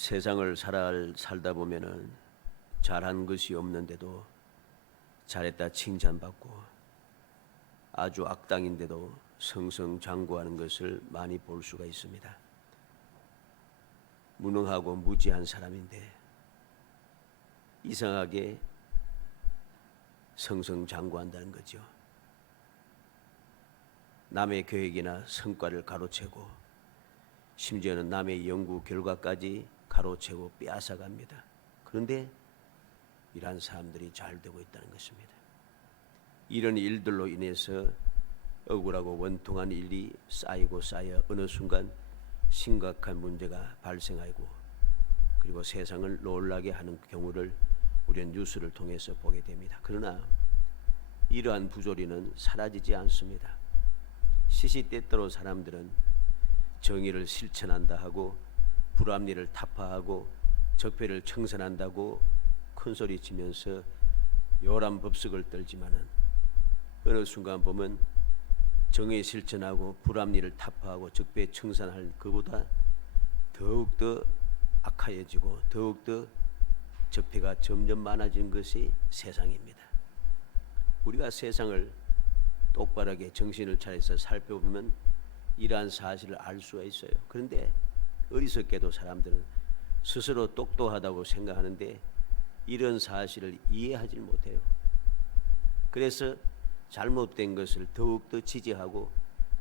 세상을 살다 보면은 잘한 것이 없는데도 잘했다 칭찬받고 아주 악당인데도 승승장구하는 것을 많이 볼 수가 있습니다. 무능하고 무지한 사람인데 이상하게 승승장구한다는 거죠. 남의 계획이나 성과를 가로채고 심지어는 남의 연구 결과까지 가로채고 빼앗아갑니다. 그런데 이러한 사람들이 잘 되고 있다는 것입니다. 이런 일들로 인해서 억울하고 원통한 일이 쌓이고 쌓여 어느 순간 심각한 문제가 발생하고 그리고 세상을 놀라게 하는 경우를 우리는 뉴스를 통해서 보게 됩니다. 그러나 이러한 부조리는 사라지지 않습니다. 시시때때로 사람들은 정의를 실천한다 하고 불합리를 타파하고 적폐를 청산한다고 큰소리치면서 요란법석을 떨지만은 어느 순간 보면 정의 실천하고 불합리를 타파하고 적폐 청산할 것보다 더욱더 악화해지고 더욱더 적폐가 점점 많아지는 것이 세상입니다. 우리가 세상을 똑바르게 정신을 차려서 살펴보면 이러한 사실을 알 수가 있어요. 그런데 어리석게도 사람들은 스스로 똑똑하다고 생각하는데 이런 사실을 이해하지 못해요. 그래서 잘못된 것을 더욱더 지지하고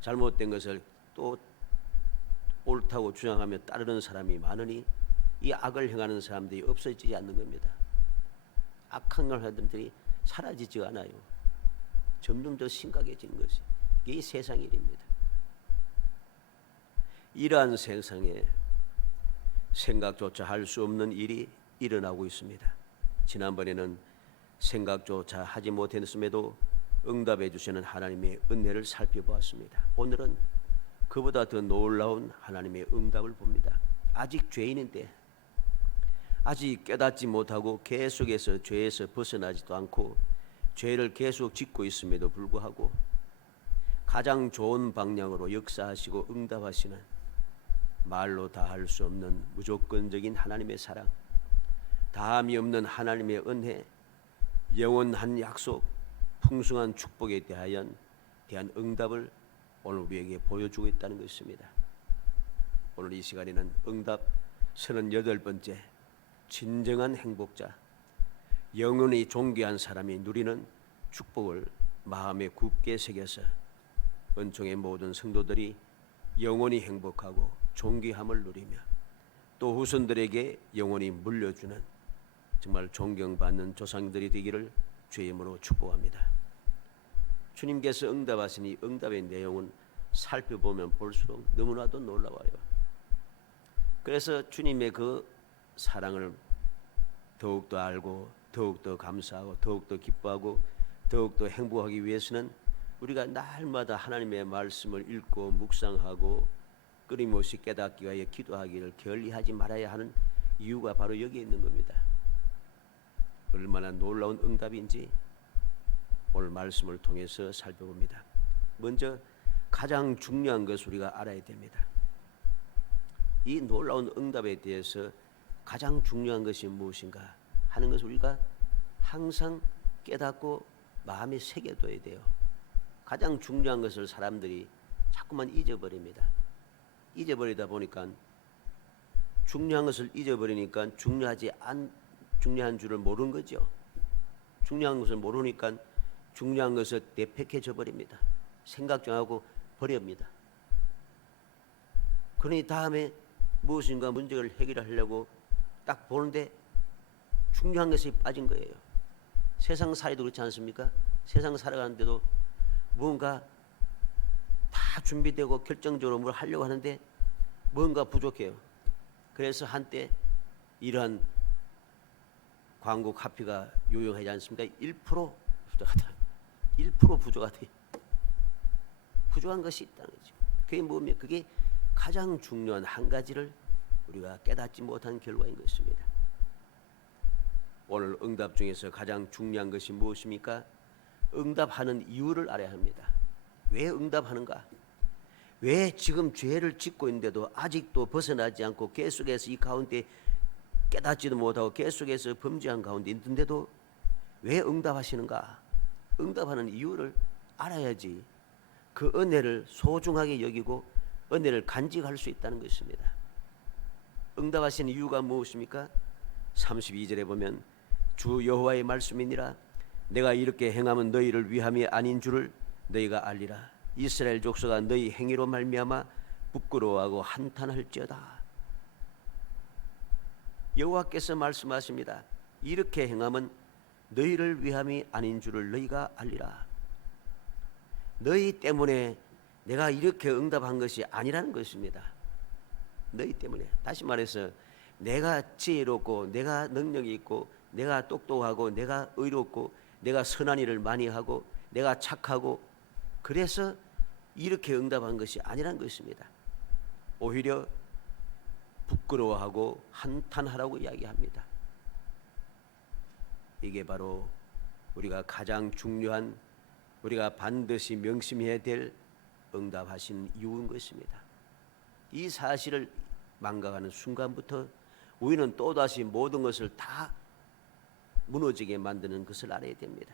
잘못된 것을 또 옳다고 주장하며 따르는 사람이 많으니 이 악을 행하는 사람들이 없어지지 않는 겁니다. 악한 걸 하던 들이 사라지지 않아요. 점점 더 심각해지는 것이 이게 세상 일입니다. 이러한 세상에 생각조차 할 수 없는 일이 일어나고 있습니다. 지난번에는 생각조차 하지 못했음에도 응답해 주시는 하나님의 은혜를 살펴보았습니다. 오늘은 그보다 더 놀라운 하나님의 응답을 봅니다. 아직 죄인인데 아직 깨닫지 못하고 계속해서 죄에서 벗어나지도 않고 죄를 계속 짓고 있음에도 불구하고 가장 좋은 방향으로 역사하시고 응답하시는 말로 다 할 수 없는 무조건적인 하나님의 사랑, 다함이 없는 하나님의 은혜, 영원한 약속, 풍성한 축복에 대한 응답을 오늘 우리에게 보여주고 있다는 것입니다. 오늘 이 시간에는 응답 38번째 진정한 행복자, 영원히 존귀한 사람이 누리는 축복을 마음에 굳게 새겨서 은총의 모든 성도들이 영원히 행복하고 존귀함을 누리며 또 후손들에게 영원히 물려주는 정말 존경받는 조상들이 되기를 주의 이름으로 축복합니다. 주님께서 응답하신 이 응답의 내용은 살펴보면 볼수록 너무나도 놀라워요. 그래서 주님의 그 사랑을 더욱더 알고 더욱더 감사하고 더욱더 기뻐하고 더욱더 행복하기 위해서는 우리가 날마다 하나님의 말씀을 읽고 묵상하고 끊임없이 깨닫기 위하여 기도하기를 게을리하지 말아야 하는 이유가 바로 여기에 있는 겁니다. 얼마나 놀라운 응답인지 오늘 말씀을 통해서 살펴봅니다. 먼저 가장 중요한 것을 우리가 알아야 됩니다. 이 놀라운 응답에 대해서 가장 중요한 것이 무엇인가 하는 것을 우리가 항상 깨닫고 마음에 새겨둬야 돼요. 가장 중요한 것을 사람들이 자꾸만 잊어버립니다. 잊어버리다 보니까 중요한 것을 잊어버리니까 중요한 줄을 모르는 거죠. 중요한 것을 모르니까 중요한 것을 대패해져 버립니다. 생각 좀 하고 버립니다. 그러니 다음에 무엇인가 문제를 해결하려고 딱 보는데 중요한 것이 빠진 거예요. 세상 살이도 그렇지 않습니까? 세상 살아가는데도 뭔가 다 준비되고 결정적으로 뭘 하려고 하는데 뭔가 부족해요. 그래서 한때 이러한 광고 카피가 유용하지 않습니까? 1% 부족하다. 1% 부족하다. 부족한 것이 있다는 거죠. 그게 뭡니까? 그게 가장 중요한 한 가지를 우리가 깨닫지 못한 결과인 것입니다. 오늘 응답 중에서 가장 중요한 것이 무엇입니까? 응답하는 이유를 알아야 합니다. 왜 응답하는가? 왜 지금 죄를 짓고 있는데도 아직도 벗어나지 않고 계속해서 이 가운데 깨닫지도 못하고 계속해서 범죄한 가운데 있는데도 왜 응답하시는가? 응답하는 이유를 알아야지 그 은혜를 소중하게 여기고 은혜를 간직할 수 있다는 것입니다. 응답하시는 이유가 무엇입니까? 32절에 보면 주 여호와의 말씀이니라. 내가 이렇게 행하면 너희를 위함이 아닌 줄을 너희가 알리라. 이스라엘 족속아 너희 행위로 말미암아 부끄러워하고 한탄할지어다. 여호와께서 말씀하십니다. 이렇게 행하면 너희를 위함이 아닌 줄을 너희가 알리라. 너희 때문에 내가 이렇게 응답한 것이 아니라는 것입니다. 너희 때문에. 다시 말해서 내가 지혜롭고 내가 능력이 있고 내가 똑똑하고 내가 의롭고 내가 선한 일을 많이 하고 내가 착하고 그래서 이렇게 응답한 것이 아니라는 것입니다. 오히려 부끄러워하고 한탄하라고 이야기합니다. 이게 바로 우리가 가장 중요한 우리가 반드시 명심해야 될 응답하신 이유인 것입니다. 이 사실을 망각하는 순간부터 우리는 또다시 모든 것을 다 무너지게 만드는 것을 알아야 됩니다.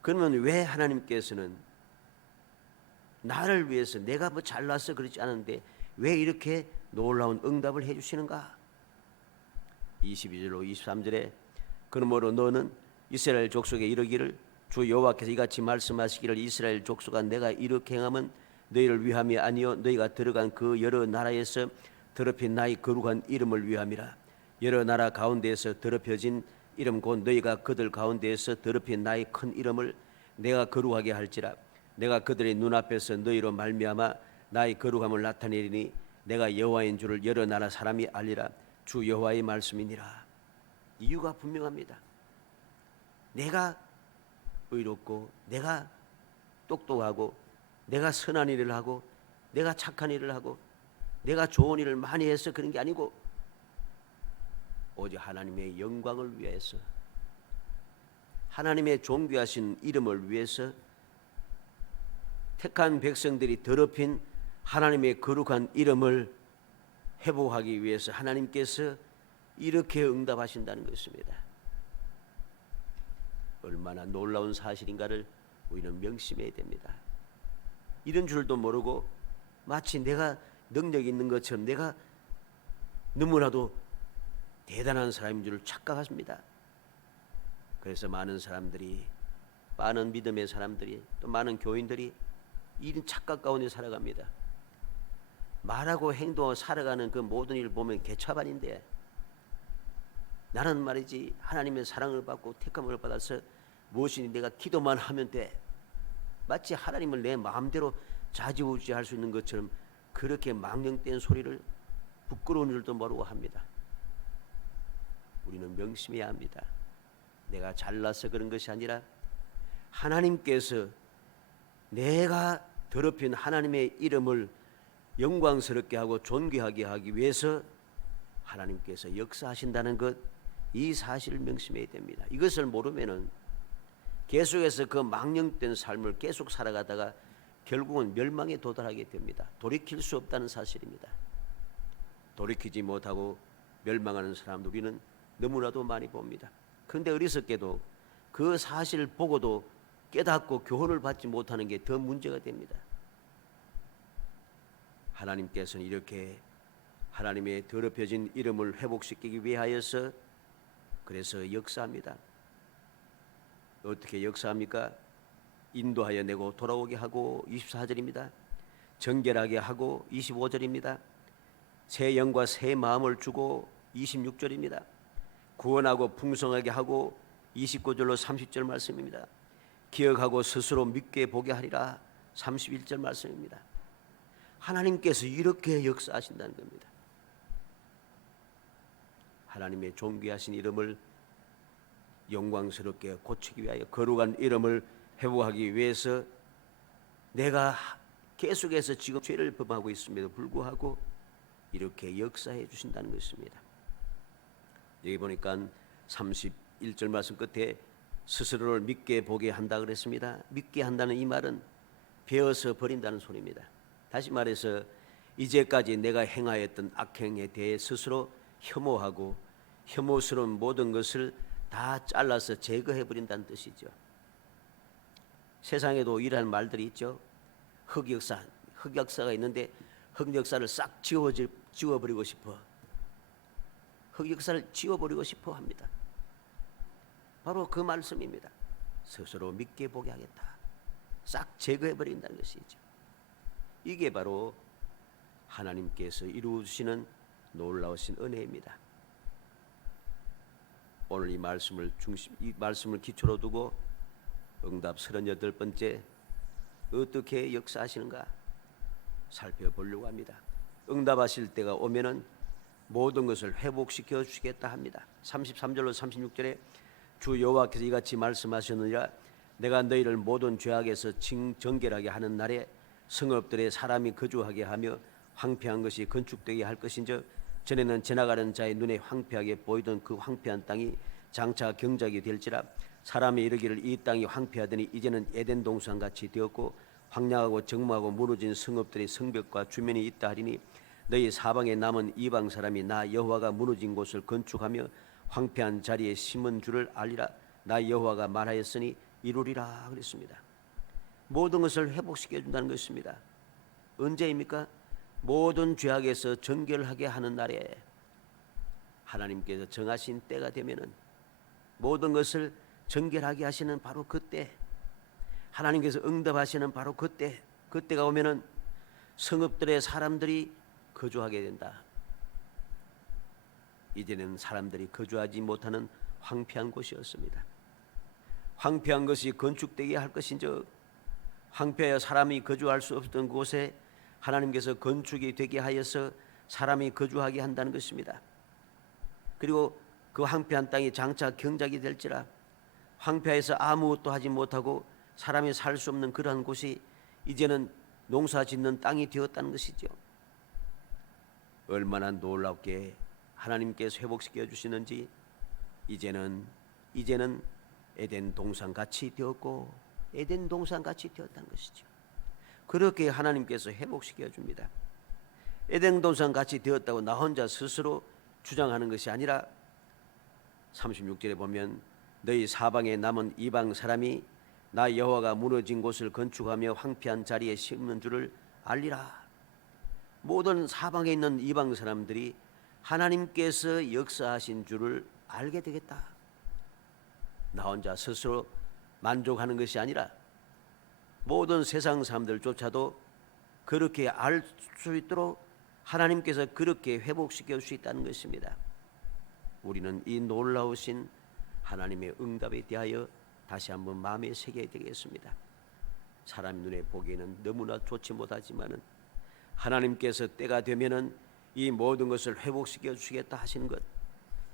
그러면 왜 하나님께서는 나를 위해서 내가 뭐 잘나서 그렇지 않은데 왜 이렇게 놀라운 응답을 해주시는가? 22절로 23절에 그러므로 너는 이스라엘 족속에 이르기를 주 여호와께서 이같이 말씀하시기를 이스라엘 족속아 내가 이렇게 행하면 너희를 위함이 아니요 너희가 들어간 그 여러 나라에서 더럽힌 나의 거룩한 이름을 위함이라. 여러 나라 가운데에서 더럽혀진 이름 곧 너희가 그들 가운데에서 더럽힌 나의 큰 이름을 내가 거룩하게 할지라. 내가 그들의 눈앞에서 너희로 말미암아 나의 거룩함을 나타내리니 내가 여호와인 줄을 여러 나라 사람이 알리라. 주 여호와의 말씀이니라. 이유가 분명합니다. 내가 의롭고 내가 똑똑하고 내가 선한 일을 하고 내가 착한 일을 하고 내가 좋은 일을 많이 해서 그런 게 아니고 오직 하나님의 영광을 위해서 하나님의 존귀하신 이름을 위해서 택한 백성들이 더럽힌 하나님의 거룩한 이름을 회복하기 위해서 하나님께서 이렇게 응답하신다는 것입니다. 얼마나 놀라운 사실인가를 우리는 명심해야 됩니다. 이런 줄도 모르고 마치 내가 능력이 있는 것처럼 내가 너무나도 대단한 사람인 줄 착각하십니다. 그래서 많은 사람들이 많은 믿음의 사람들이 또 많은 교인들이 이런 착각 가운데 살아갑니다. 말하고 행동하고 살아가는 그 모든 일을 보면 개차반인데 나는 말이지 하나님의 사랑을 받고 택함을 받아서 무엇이니 내가 기도만 하면 돼. 마치 하나님을 내 마음대로 좌지우지할 수 있는 것처럼 그렇게 망령된 소리를 부끄러운 줄도 모르고 합니다. 우리는 명심해야 합니다. 내가 잘나서 그런 것이 아니라 하나님께서 내가 더럽힌 하나님의 이름을 영광스럽게 하고 존귀하게 하기 위해서 하나님께서 역사하신다는 것, 이 사실을 명심해야 됩니다. 이것을 모르면은 계속해서 그 망령된 삶을 계속 살아가다가 결국은 멸망에 도달하게 됩니다. 돌이킬 수 없다는 사실입니다. 돌이키지 못하고 멸망하는 사람들 우리는 너무나도 많이 봅니다. 그런데 어리석게도 그 사실을 보고도 깨닫고 교훈을 받지 못하는 게 더 문제가 됩니다. 하나님께서는 이렇게 하나님의 더럽혀진 이름을 회복시키기 위하여서 그래서 역사합니다. 어떻게 역사합니까? 인도하여 내고 돌아오게 하고 24절입니다. 정결하게 하고 25절입니다. 새 영과 새 마음을 주고 26절입니다. 구원하고 풍성하게 하고 29절로 30절 말씀입니다. 기억하고 스스로 믿게 보게 하리라 31절 말씀입니다. 하나님께서 이렇게 역사하신다는 겁니다. 하나님의 존귀하신 이름을 영광스럽게 고치기 위하여 거룩한 이름을 회복하기 위해서 내가 계속해서 지금 죄를 범하고 있음에도 불구하고 이렇게 역사해 주신다는 것입니다. 여기 보니까 31절 말씀 끝에 스스로를 믿게 보게 한다 그랬습니다. 믿게 한다는 이 말은 베어서 버린다는 소리입니다. 다시 말해서 이제까지 내가 행하였던 악행에 대해 스스로 혐오하고 혐오스러운 모든 것을 다 잘라서 제거해 버린다는 뜻이죠. 세상에도 이러한 말들이 있죠. 흑역사가 있는데 흑역사를 싹 지워버리고 싶어. 흑역사를 지워버리고 싶어 합니다. 바로 그 말씀입니다. 스스로 믿게 보게 하겠다. 싹 제거해 버린다는 것이죠. 이게 바로 하나님께서 이루어주시는 놀라우신 은혜입니다. 오늘 이 말씀을 기초로 두고 응답 38번째 어떻게 역사하시는가 살펴보려고 합니다. 응답하실 때가 오면은 모든 것을 회복시켜 주시겠다 합니다. 33절로 36절에 주 여호와께서 이같이 말씀하셨느니라. 내가 너희를 모든 죄악에서 정결하게 하는 날에 성읍들에 사람이 거주하게 하며 황폐한 것이 건축되게 할 것인즉 전에는 지나가는 자의 눈에 황폐하게 보이던 그 황폐한 땅이 장차 경작이 될지라. 사람이 이르기를 이 땅이 황폐하더니 이제는 에덴 동산같이 되었고 황량하고 적무하고 무너진 성읍들의 성벽과 주변이 있다 하리니 너희 사방에 남은 이방 사람이 나 여호와가 무너진 곳을 건축하며 황폐한 자리에 심은 줄을 알리라. 나 여호와가 말하였으니 이루리라 그랬습니다. 모든 것을 회복시켜 준다는 것입니다. 언제입니까? 모든 죄악에서 정결하게 하는 날에 하나님께서 정하신 때가 되면은 모든 것을 정결하게 하시는 바로 그때, 하나님께서 응답하시는 바로 그때가 오면은 성읍들의 사람들이 거주하게 된다. 이제는 사람들이 거주하지 못하는 황폐한 곳이었습니다. 황폐한 것이 건축되게 할 것인즉 황폐하여 사람이 거주할 수 없던 곳에 하나님께서 건축이 되게 하여서 사람이 거주하게 한다는 것입니다. 그리고 그 황폐한 땅이 장차 경작이 될지라. 황폐해서 아무것도 하지 못하고 사람이 살 수 없는 그러한 곳이 이제는 농사 짓는 땅이 되었다는 것이죠. 얼마나 놀랍게 하나님께서 회복시켜 주시는지 이제는 에덴 동산같이 되었고 에덴 동산같이 되었다는 것이죠. 그렇게 하나님께서 회복시켜 줍니다. 에덴 동산같이 되었다고 나 혼자 스스로 주장하는 것이 아니라 36절에 보면 너희 사방에 남은 이방 사람이 나 여호와가 무너진 곳을 건축하며 황폐한 자리에 심는 줄을 알리라. 모든 사방에 있는 이방 사람들이 하나님께서 역사하신 줄을 알게 되겠다. 나 혼자 스스로 만족하는 것이 아니라 모든 세상 사람들조차도 그렇게 알 수 있도록 하나님께서 그렇게 회복시켜 줄 수 있다는 것입니다. 우리는 이 놀라우신 하나님의 응답에 대하여 다시 한번 마음에 새겨야 되겠습니다. 사람 눈에 보기에는 너무나 좋지 못하지만은 하나님께서 때가 되면은 이 모든 것을 회복시켜 주시겠다 하시는 것,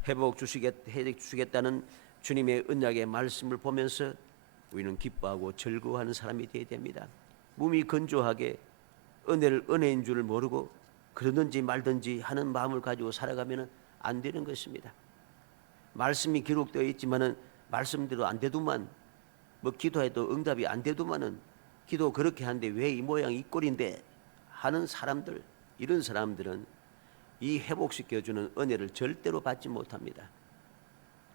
해 주시겠다는 주님의 언약의 말씀을 보면서 우리는 기뻐하고 즐거워하는 사람이 되어야 됩니다. 몸이 건조하게 은혜인 줄을 모르고 그러든지 말든지 하는 마음을 가지고 살아가면 안 되는 것입니다. 말씀이 기록되어 있지만은 말씀대로 안 되더만, 기도해도 응답이 안 되더만은 기도 그렇게 하는데 왜 이 모양 이 꼴인데 하는 사람들, 이런 사람들은 이 회복시켜주는 은혜를 절대로 받지 못합니다.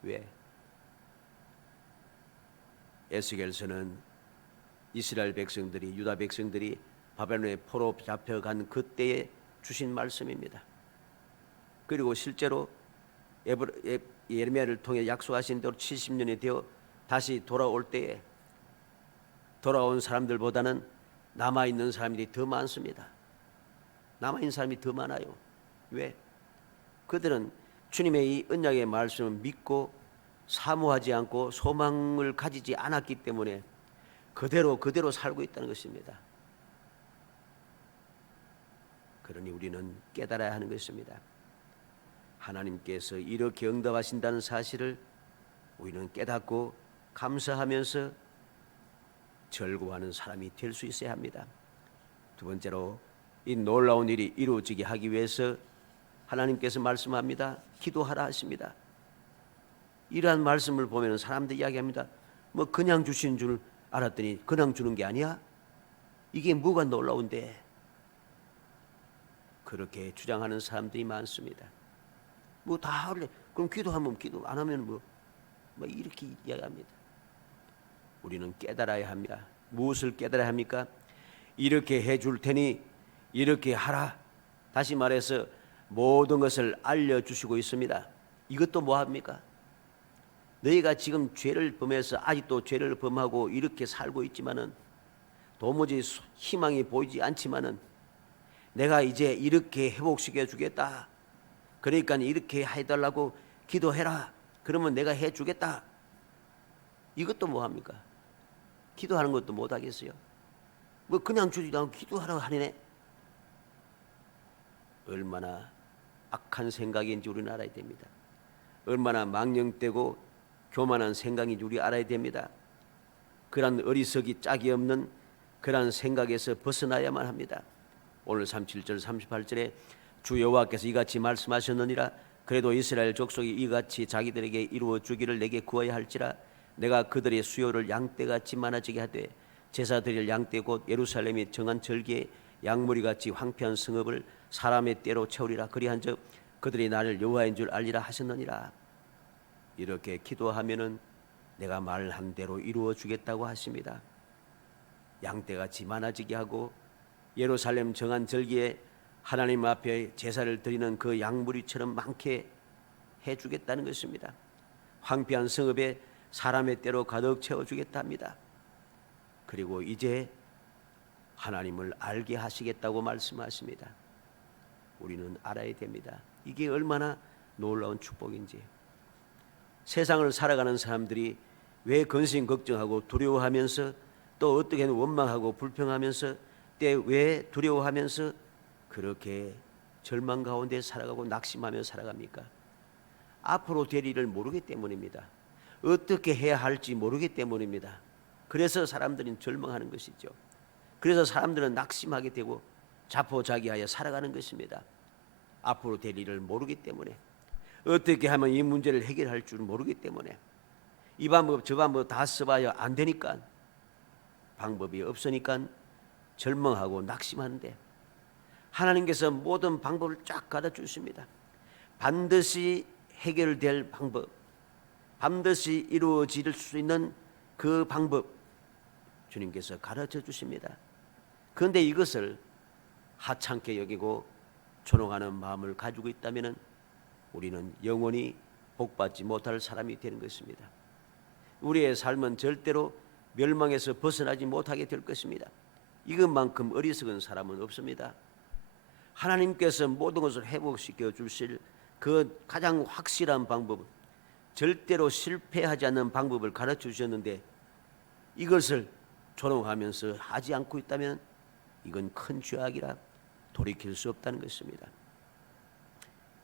왜? 에스겔서는 이스라엘 백성들이, 유다 백성들이 바벨론의 포로 잡혀간 그때에 주신 말씀입니다. 그리고 실제로 예레미야를 통해 약속하신 대로 70년이 되어 다시 돌아올 때에 돌아온 사람들보다는 남아있는 사람들이 더 많습니다. 남아있는 사람이 더 많아요. 왜? 그들은 주님의 이 언약의 말씀을 믿고 사모하지 않고 소망을 가지지 않았기 때문에 그대로 살고 있다는 것입니다. 그러니 우리는 깨달아야 하는 것입니다. 하나님께서 이렇게 응답하신다는 사실을 우리는 깨닫고 감사하면서 즐거워하는 사람이 될 수 있어야 합니다. 두 번째로 이 놀라운 일이 이루어지게 하기 위해서 하나님께서 말씀합니다. 기도하라 하십니다. 이러한 말씀을 보면 사람들이 이야기합니다. 그냥 주신 줄 알았더니 그냥 주는 게 아니야? 이게 뭐가 놀라운데? 그렇게 주장하는 사람들이 많습니다. 뭐 다 할래. 그럼 기도하면 기도, 안 하면 뭐 이렇게 이야기합니다. 우리는 깨달아야 합니다. 무엇을 깨달아야 합니까? 이렇게 해줄 테니 이렇게 하라. 다시 말해서 모든 것을 알려주시고 있습니다. 이것도 뭐합니까? 너희가 지금 죄를 범해서 아직도 죄를 범하고 이렇게 살고 있지만은 도무지 희망이 보이지 않지만은 내가 이제 이렇게 회복시켜 주겠다. 그러니까 이렇게 해달라고 기도해라. 그러면 내가 해주겠다. 이것도 뭐합니까? 기도하는 것도 못하겠어요. 뭐 그냥 주지도 않고 기도하라고 하네. 얼마나 악한 생각인지 우리는 알아야 됩니다. 얼마나 망령되고 교만한 생각인지 우리 알아야 됩니다. 그런 어리석이 짝이 없는 그런 생각에서 벗어나야만 합니다. 오늘 37절 38절에 주 여호와께서 이같이 말씀하셨느니라. 그래도 이스라엘 족속이 이같이 자기들에게 이루어 주기를 내게 구하여 할지라. 내가 그들의 수요를 양떼같이 많아지게 하되 제사 드릴 양떼 곧 예루살렘이 정한 절기에 양무리같이 황폐한 성읍을 사람의 떼로 채우리라. 그리한즉 그들이 나를 여호와인 줄 알리라 하셨느니라. 이렇게 기도하면은 내가 말한 대로 이루어 주겠다고 하십니다. 양떼같이 많아지게 하고 예루살렘 정한 절기에 하나님 앞에 제사를 드리는 그 양무리처럼 많게 해주겠다는 것입니다. 황폐한 성읍에 사람의 떼로 가득 채워주겠다 합니다. 그리고 이제 하나님을 알게 하시겠다고 말씀하십니다. 우리는 알아야 됩니다. 이게 얼마나 놀라운 축복인지. 세상을 살아가는 사람들이 왜 근심 걱정하고 두려워하면서 또 어떻게는 원망하고 불평하면서 왜 두려워하면서 그렇게 절망 가운데 살아가고 낙심하며 살아갑니까? 앞으로 될 일을 모르기 때문입니다. 어떻게 해야 할지 모르기 때문입니다. 그래서 사람들은 절망하는 것이죠. 그래서 사람들은 낙심하게 되고 자포자기하여 살아가는 것입니다. 앞으로 될 일을 모르기 때문에, 어떻게 하면 이 문제를 해결할 줄 모르기 때문에, 이 방법 저 방법 다 써봐야 안 되니까, 방법이 없으니까 절망하고 낙심하는데 하나님께서 모든 방법을 쫙 가르쳐 주십니다. 반드시 해결될 방법, 반드시 이루어질 수 있는 그 방법 주님께서 가르쳐 주십니다. 그런데 이것을 하찮게 여기고 조롱하는 마음을 가지고 있다면 우리는 영원히 복받지 못할 사람이 되는 것입니다. 우리의 삶은 절대로 멸망에서 벗어나지 못하게 될 것입니다. 이것만큼 어리석은 사람은 없습니다. 하나님께서 모든 것을 회복시켜 주실 그 가장 확실한 방법은 절대로 실패하지 않는 방법을 가르쳐 주셨는데 이것을 조롱하면서 하지 않고 있다면 이건 큰 죄악이라 돌이킬 수 없다는 것입니다.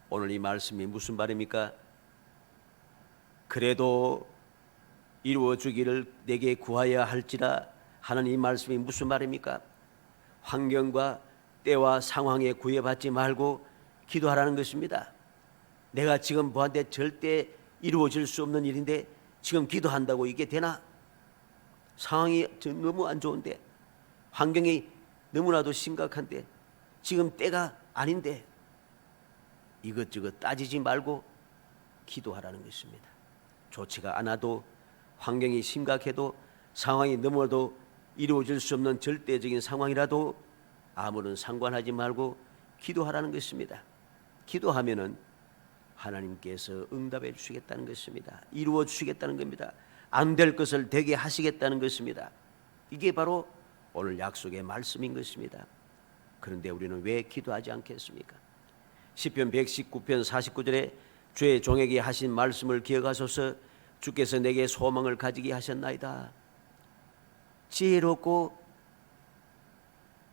오늘 이 말씀이 무슨 말입니까? 그래도 이루어 주기를 내게 구하여야 할지라 하는 이 말씀이 무슨 말입니까? 환경과 때와 상황에 구애받지 말고 기도하라는 것입니다. 내가 지금 보한테 절대 이루어질 수 없는 일인데 지금 기도한다고 이게 되나? 상황이 너무 안 좋은데, 환경이 너무나도 심각한데, 지금 때가 아닌데, 이것저것 따지지 말고 기도하라는 것입니다. 좋지가 않아도, 환경이 심각해도, 상황이 너무나도 이루어질 수 없는 절대적인 상황이라도 아무런 상관하지 말고 기도하라는 것입니다. 기도하면은 하나님께서 응답해 주시겠다는 것입니다. 이루어 주시겠다는 겁니다. 안 될 것을 되게 하시겠다는 것입니다. 이게 바로 오늘 약속의 말씀인 것입니다. 그런데 우리는 왜 기도하지 않겠습니까? 시편 119편 49절에 주의 종에게 하신 말씀을 기억하소서. 주께서 내게 소망을 가지게 하셨나이다. 지혜롭고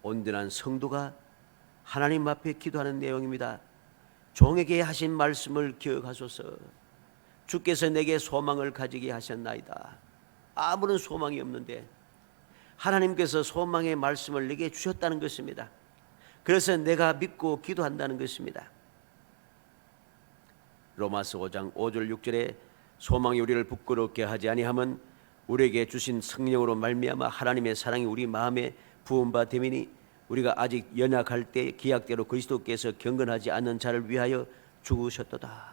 온전한 성도가 하나님 앞에 기도하는 내용입니다. 종에게 하신 말씀을 기억하소서. 주께서 내게 소망을 가지게 하셨나이다. 아무런 소망이 없는데 하나님께서 소망의 말씀을 내게 주셨다는 것입니다. 그래서 내가 믿고 기도한다는 것입니다. 로마서 5장 5절 6절에 소망이 우리를 부끄럽게 하지 아니함은 우리에게 주신 성령으로 말미암아 하나님의 사랑이 우리 마음에 부은 바 됨이니 우리가 아직 연약할 때 기약대로 그리스도께서 경건하지 않는 자를 위하여 죽으셨도다.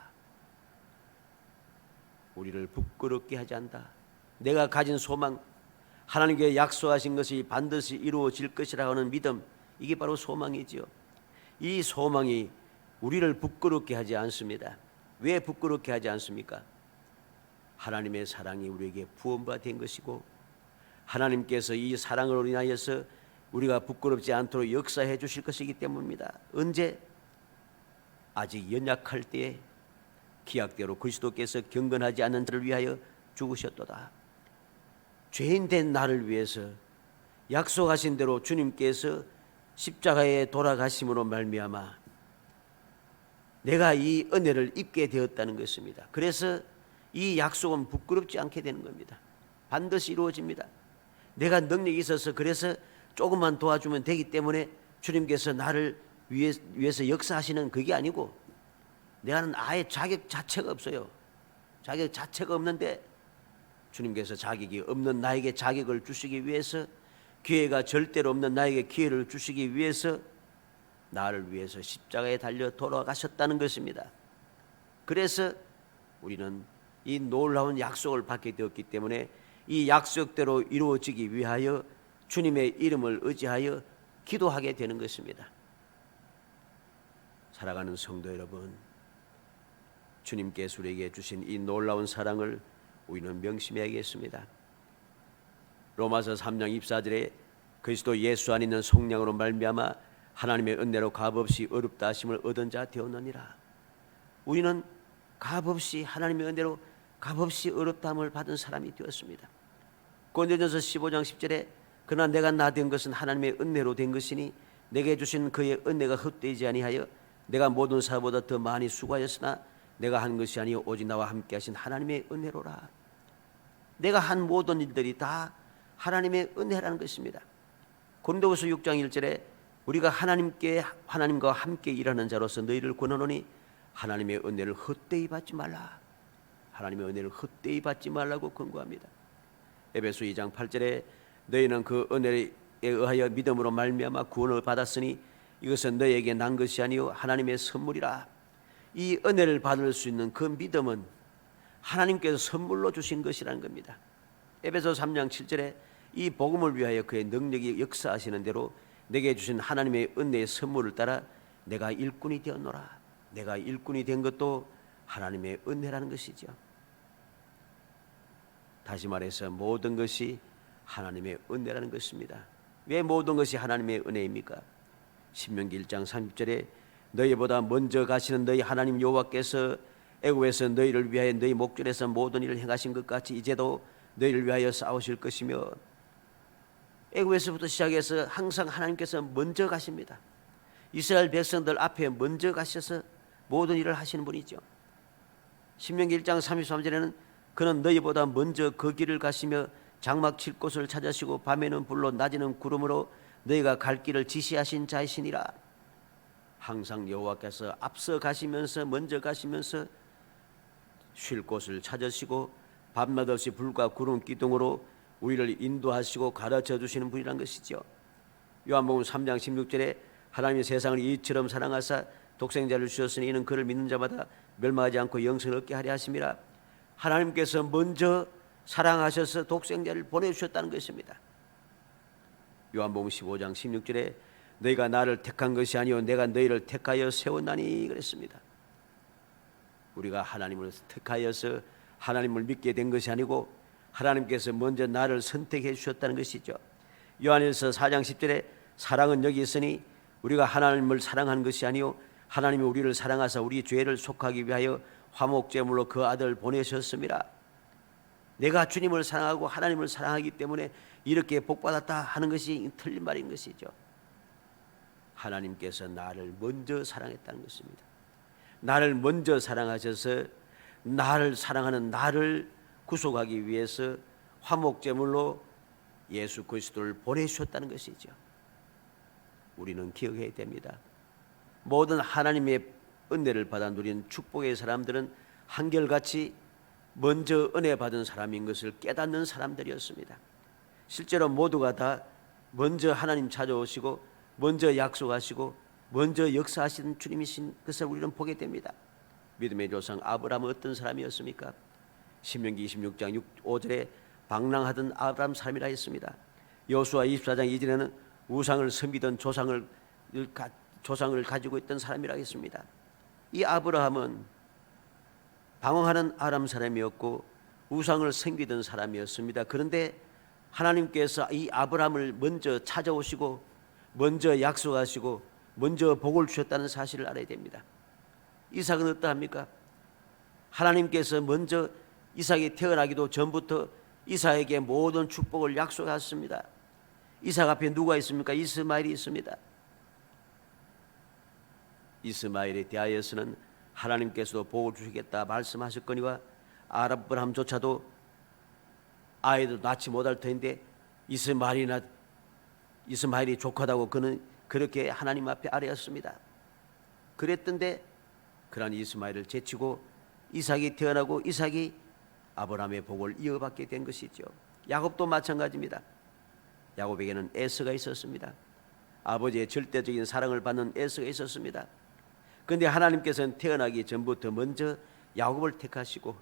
우리를 부끄럽게 하지 않다. 내가 가진 소망, 하나님께 약속하신 것이 반드시 이루어질 것이라고 하는 믿음, 이게 바로 소망이지요. 이 소망이 우리를 부끄럽게 하지 않습니다. 왜 부끄럽게 하지 않습니까? 하나님의 사랑이 우리에게 부원받은 것이고, 하나님께서 이 사랑으로 인하여서 우리가 부끄럽지 않도록 역사해 주실 것이기 때문입니다. 언제? 아직 연약할 때에 기약대로 그리스도께서 경건하지 않는 자를 위하여 죽으셨도다. 죄인된 나를 위해서 약속하신 대로 주님께서 십자가에 돌아가심으로 말미암아 내가 이 은혜를 입게 되었다는 것입니다. 그래서 이 약속은 부끄럽지 않게 되는 겁니다. 반드시 이루어집니다. 내가 능력이 있어서 그래서 조금만 도와주면 되기 때문에 주님께서 나를 위해서 역사하시는 그게 아니고, 내가는 아예 자격 자체가 없어요. 자격 자체가 없는데 주님께서 자격이 없는 나에게 자격을 주시기 위해서, 기회가 절대로 없는 나에게 기회를 주시기 위해서 나를 위해서 십자가에 달려 돌아가셨다는 것입니다. 그래서 우리는 이 놀라운 약속을 받게 되었기 때문에 이 약속대로 이루어지기 위하여 주님의 이름을 의지하여 기도하게 되는 것입니다. 사랑하는 성도 여러분, 주님께서 우리에게 주신 이 놀라운 사랑을 우리는 명심해야겠습니다. 로마서 3장 24절에 그리스도 예수 안에 있는 속량으로 말미암아 하나님의 은혜로 값없이 어렵다 하심을 얻은 자 되었느니라. 우리는 값없이 하나님의 은혜로 값없이 어렵다함을 받은 사람이 되었습니다. 고린도전서 15장 10절에 그러나 내가 나 된 것은 하나님의 은혜로 된 것이니 내게 주신 그의 은혜가 헛되지 아니하여 내가 모든 사보다 더 많이 수고하였으나 내가 한 것이 아니요 오직 나와 함께 하신 하나님의 은혜로라. 내가 한 모든 일들이 다 하나님의 은혜라는 것입니다. 고린도후서 6장 1절에 우리가 하나님과 함께 일하는 자로서 너희를 권하노니 하나님의 은혜를 헛되이 받지 말라. 하나님의 은혜를 헛되이 받지 말라고 권고합니다. 에베소 2장 8절에 너희는 그 은혜에 의하여 믿음으로 말미암아 구원을 받았으니 이것은 너희에게 난 것이 아니요 하나님의 선물이라. 이 은혜를 받을 수 있는 그 믿음은 하나님께서 선물로 주신 것이라는 겁니다. 에베소 3장 7절에 이 복음을 위하여 그의 능력이 역사하시는 대로 내게 주신 하나님의 은혜의 선물을 따라 내가 일꾼이 되었노라. 내가 일꾼이 된 것도 하나님의 은혜라는 것이죠. 다시 말해서 모든 것이 하나님의 은혜라는 것입니다. 왜 모든 것이 하나님의 은혜입니까? 신명기 1장 30절에 너희보다 먼저 가시는 너희 하나님 여호와께서 애굽에서 너희를 위하여 너희 목전에서 모든 일을 행하신 것 같이 이제도 너희를 위하여 싸우실 것이며, 애굽에서부터 시작해서 항상 하나님께서 먼저 가십니다. 이스라엘 백성들 앞에 먼저 가셔서 모든 일을 하시는 분이죠. 신명기 1장 33절에는 그는 너희보다 먼저 그 길을 가시며 장막 칠 곳을 찾으시고 밤에는 불로 낮에는 구름으로 너희가 갈 길을 지시하신 자이시니라. 항상 여호와께서 앞서 가시면서 먼저 가시면서 쉴 곳을 찾으시고 밤낮 없이 불과 구름 기둥으로 우리를 인도하시고 가르쳐 주시는 분이란 것이죠. 요한복음 3장 16절에 하나님이 세상을 이처럼 사랑하사 독생자를 주셨으니 이는 그를 믿는 자마다 멸망하지 않고 영생을 얻게 하려 하심이라. 하나님께서 먼저 사랑하셔서 독생자를 보내주셨다는 것입니다. 요한복음 15장 16절에 너희가 나를 택한 것이 아니요 내가 너희를 택하여 세웠나니 그랬습니다. 우리가 하나님을 택하여서 하나님을 믿게 된 것이 아니고 하나님께서 먼저 나를 선택해 주셨다는 것이죠. 요한일서 4장 10절에 사랑은 여기 있으니 우리가 하나님을 사랑한 것이 아니요 하나님이 우리를 사랑하사 우리 죄를 속하기 위하여 화목제물로 그 아들을 보내셨습니다. 내가 주님을 사랑하고 하나님을 사랑하기 때문에 이렇게 복받았다 하는 것이 틀린 말인 것이죠. 하나님께서 나를 먼저 사랑했다는 것입니다. 나를 먼저 사랑하셔서 나를 사랑하는 나를 구속하기 위해서 화목제물로 예수 그리스도를 보내주셨다는 것이죠. 우리는 기억해야 됩니다. 모든 하나님의 은혜를 받아 누린 축복의 사람들은 한결같이 먼저 은혜 받은 사람인 것을 깨닫는 사람들이었습니다. 실제로 모두가 다 먼저 하나님 찾아오시고 먼저 약속하시고 먼저 역사하신 주님이신 것을 우리는 보게 됩니다. 믿음의 조상 아브라함은 어떤 사람이었습니까? 신명기 26장 5절에 방랑하던 아브라함 사람이라 했습니다. 여호수아 24장 2절에는 우상을 섬기던 조상을 가지고 있던 사람이라 했습니다. 이 아브라함은 방황하는 아람 사람이었고 우상을 섬기던 사람이었습니다. 그런데 하나님께서 이 아브라함을 먼저 찾아오시고 먼저 약속하시고 먼저 복을 주셨다는 사실을 알아야 됩니다. 이삭은 어떠합니까? 하나님께서 먼저 이삭이 태어나기도 전부터 이삭에게 모든 축복을 약속하셨습니다. 이삭 앞에 누가 있습니까? 이스마엘이 있습니다. 이스마엘에 대하여서는 하나님께서도 복을 주시겠다 말씀하셨거니와 아브라함조차도 아이도 낳지 못할 터인데 이스마엘이 족하다고 그는 그렇게 하나님 앞에 아뢰었습니다. 그랬던데 그러한 이스마엘을 제치고 이삭이 태어나고 이삭이 아브라함의 복을 이어받게 된 것이죠. 야곱도 마찬가지입니다. 야곱에게는 에서가 있었습니다. 아버지의 절대적인 사랑을 받는 에서가 있었습니다. 그런데 하나님께서는 태어나기 전부터 먼저 야곱을 택하시고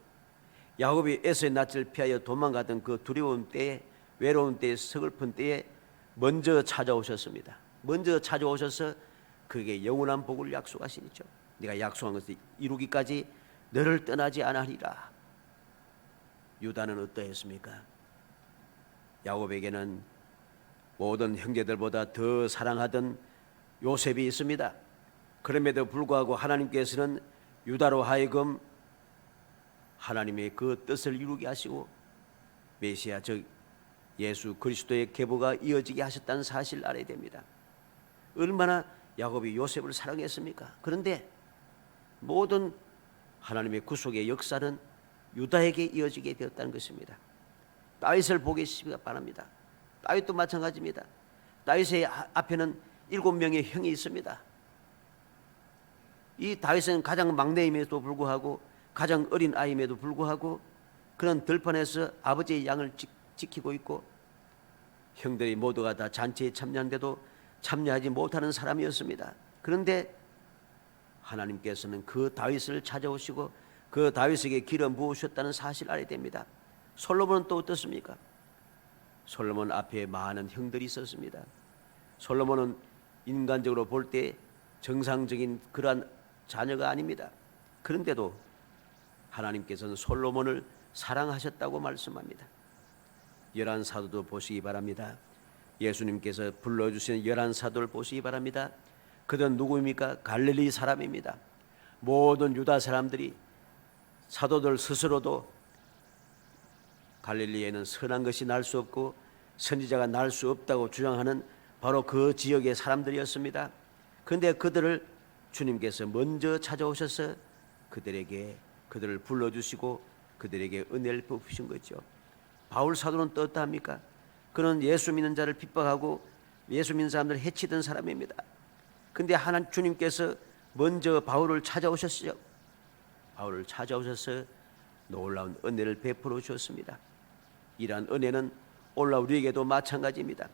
야곱이 에서의 낯을 피하여 도망가던 그 두려운 때에, 외로운 때에, 서글픈 때에 먼저 찾아오셨습니다. 먼저 찾아오셔서 그에게 영원한 복을 약속하시니죠. 네가 약속한 것을 이루기까지 너를 떠나지 않으리라. 유다는 어떠했습니까? 야곱에게는 모든 형제들보다 더 사랑하던 요셉이 있습니다. 그럼에도 불구하고 하나님께서는 유다로 하여금 하나님의 그 뜻을 이루게 하시고 메시아 즉 예수 그리스도의 계보가 이어지게 하셨다는 사실을 알아야 됩니다. 얼마나 야곱이 요셉을 사랑했습니까? 그런데 모든 하나님의 구속의 역사는 유다에게 이어지게 되었다는 것입니다. 다윗을 보시기 바랍니다. 다윗도 마찬가지입니다. 다윗의 앞에는 7명의 형이 있습니다. 이 다윗은 가장 막내임에도 불구하고 가장 어린 아이임에도 불구하고 그런 들판에서 아버지의 양을 지키고 있고 형들이 모두가 다 잔치에 참여한데도 참여하지 못하는 사람이었습니다. 그런데 하나님께서는 그 다윗을 찾아오시고 그 다윗에게 기름 부으셨다는 사실을 알아야 됩니다. 솔로몬은 또 어떻습니까? 솔로몬 앞에 많은 형들이 있었습니다. 솔로몬은 인간적으로 볼 때 정상적인 그러한 자녀가 아닙니다. 그런데도 하나님께서는 솔로몬을 사랑하셨다고 말씀합니다. 11사도도 보시기 바랍니다. 예수님께서 불러주신 11사도를 보시기 바랍니다. 그들은 누구입니까? 갈릴리 사람입니다. 모든 유다 사람들이 사도들 스스로도 갈릴리에는 선한 것이 날 수 없고 선지자가 날 수 없다고 주장하는 바로 그 지역의 사람들이었습니다. 그런데 그들을 주님께서 먼저 찾아오셔서 그들을 불러주시고 그들에게 은혜를 베푸신 거죠. 바울 사도는 또 어떠합니까? 그는 예수 믿는 자를 핍박하고 예수 믿는 사람들을 해치던 사람입니다. 그런데 주님께서 먼저 바울을 찾아오셨어요. 바울을 찾아오셔서 놀라운 은혜를 베풀어 주셨습니다. 이러한 은혜는 오늘날 우리에게도 마찬가지입니다.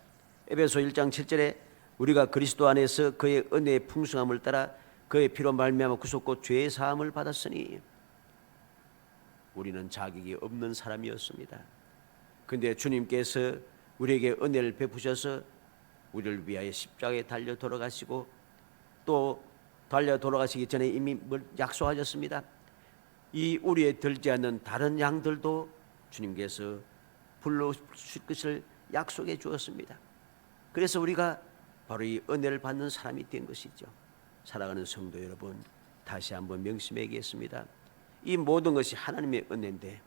에베소 1장 7절에 우리가 그리스도 안에서 그의 은혜의 풍성함을 따라 그의 피로 말미암아 구속고 죄의 사함을 받았으니 우리는 자격이 없는 사람이었습니다. 그런데 주님께서 우리에게 은혜를 베푸셔서 우리를 위하여 십자가에 달려 돌아가시고 또 달려 돌아가시기 전에 이미 약속하셨습니다. 이 우리에 들지 않는 다른 양들도 주님께서 불러주실 것을 약속해 주었습니다. 그래서 우리가 바로 이 은혜를 받는 사람이 된 것이죠. 사랑하는 성도 여러분, 다시 한번 명심하겠습니다. 이 모든 것이 하나님의 은혜인데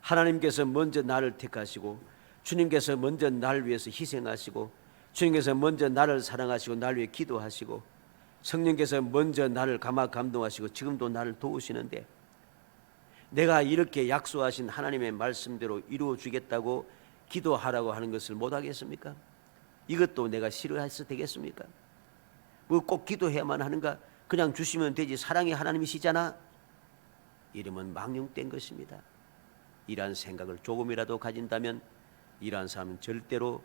하나님께서 먼저 나를 택하시고 주님께서 먼저 나를 위해서 희생하시고 주님께서 먼저 나를 사랑하시고 나를 위해 기도하시고 성령께서 먼저 나를 감동하시고 지금도 나를 도우시는데 내가 이렇게 약속하신 하나님의 말씀대로 이루어 주겠다고 기도하라고 하는 것을 못하겠습니까? 이것도 내가 싫어해서 되겠습니까? 뭐 꼭 기도해야만 하는가? 그냥 주시면 되지, 사랑의 하나님이시잖아. 이러면 망령된 것입니다. 이러한 생각을 조금이라도 가진다면 이러한 사람은 절대로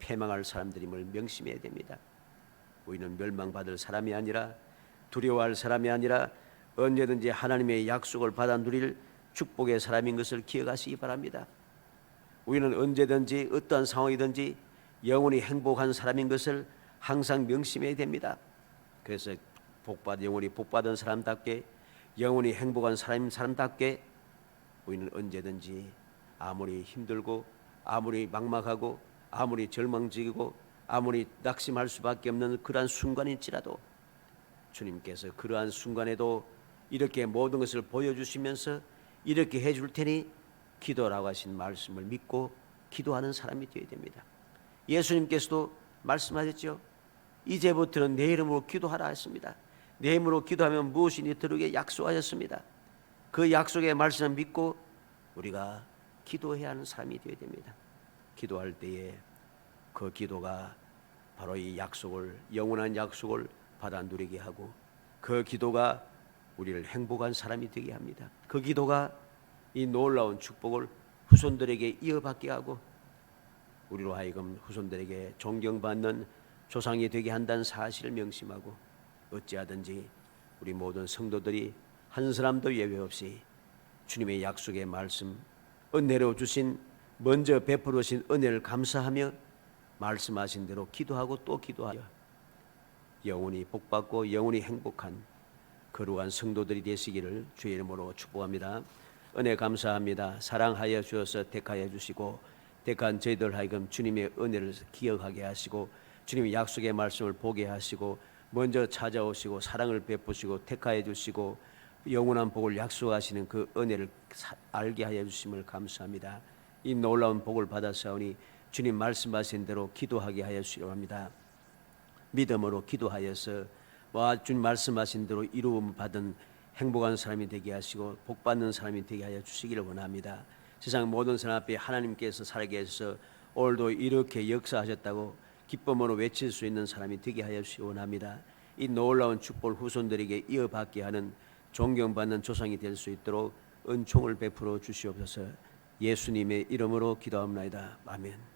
패망할 사람들임을 명심해야 됩니다. 우리는 멸망받을 사람이 아니라 두려워할 사람이 아니라 언제든지 하나님의 약속을 받아 누릴 축복의 사람인 것을 기억하시기 바랍니다. 우리는 언제든지 어떠한 상황이든지 영원히 행복한 사람인 것을 항상 명심해야 됩니다. 그래서 영원히 복받은 사람답게, 영원히 행복한 사람답게 우리는 언제든지 아무리 힘들고 아무리 막막하고 아무리 절망적이고 아무리 낙심할 수밖에 없는 그러한 순간일지라도 주님께서 그러한 순간에도 이렇게 모든 것을 보여주시면서 이렇게 해줄 테니 기도라고 하신 말씀을 믿고 기도하는 사람이 되어야 됩니다. 예수님께서도 말씀하셨죠. 이제부터는 내 이름으로 기도하라 했습니다. 내 이름으로 기도하면 무엇이니 들으게 약속하셨습니다. 그 약속의 말씀을 믿고 우리가 기도해야 하는 사람이 되어야 됩니다. 기도할 때에 그 기도가 바로 이 약속을, 영원한 약속을 받아 누리게 하고 그 기도가 우리를 행복한 사람이 되게 합니다. 그 기도가 이 놀라운 축복을 후손들에게 이어받게 하고 우리로 하여금 후손들에게 존경받는 조상이 되게 한다는 사실을 명심하고 어찌하든지 우리 모든 성도들이 한 사람도 예외 없이 주님의 약속의 말씀, 은혜로 주신 먼저 베풀어 주신 은혜를 감사하며 말씀하신 대로 기도하고 또 기도하여 영원히 복받고 영원히 행복한 거룩한 성도들이 되시기를 주의 이름으로 축복합니다. 은혜 감사합니다. 사랑하여 주셔서 택하여 주시고 택한 저희들 하여금 주님의 은혜를 기억하게 하시고 주님의 약속의 말씀을 보게 하시고 먼저 찾아오시고 사랑을 베푸시고 택하여 주시고 영원한 복을 약속하시는 그 은혜를 알게 하여 주심을 감사합니다. 이 놀라운 복을 받아사오니 주님 말씀하신 대로 기도하게 하여 주시려 합니다. 믿음으로 기도하여서 주님 말씀하신 대로 이루음 받은 행복한 사람이 되게 하시고 복받는 사람이 되게 하여 주시기를 원합니다. 세상 모든 사람 앞에 하나님께서 살게 해서 오늘도 이렇게 역사하셨다고 기쁨으로 외칠 수 있는 사람이 되게 하여 주시기 원합니다. 이 놀라운 축복을 후손들에게 이어받게 하는 존경받는 조상이 될 수 있도록 은총을 베풀어 주시옵소서. 예수님의 이름으로 기도합니다. 아멘.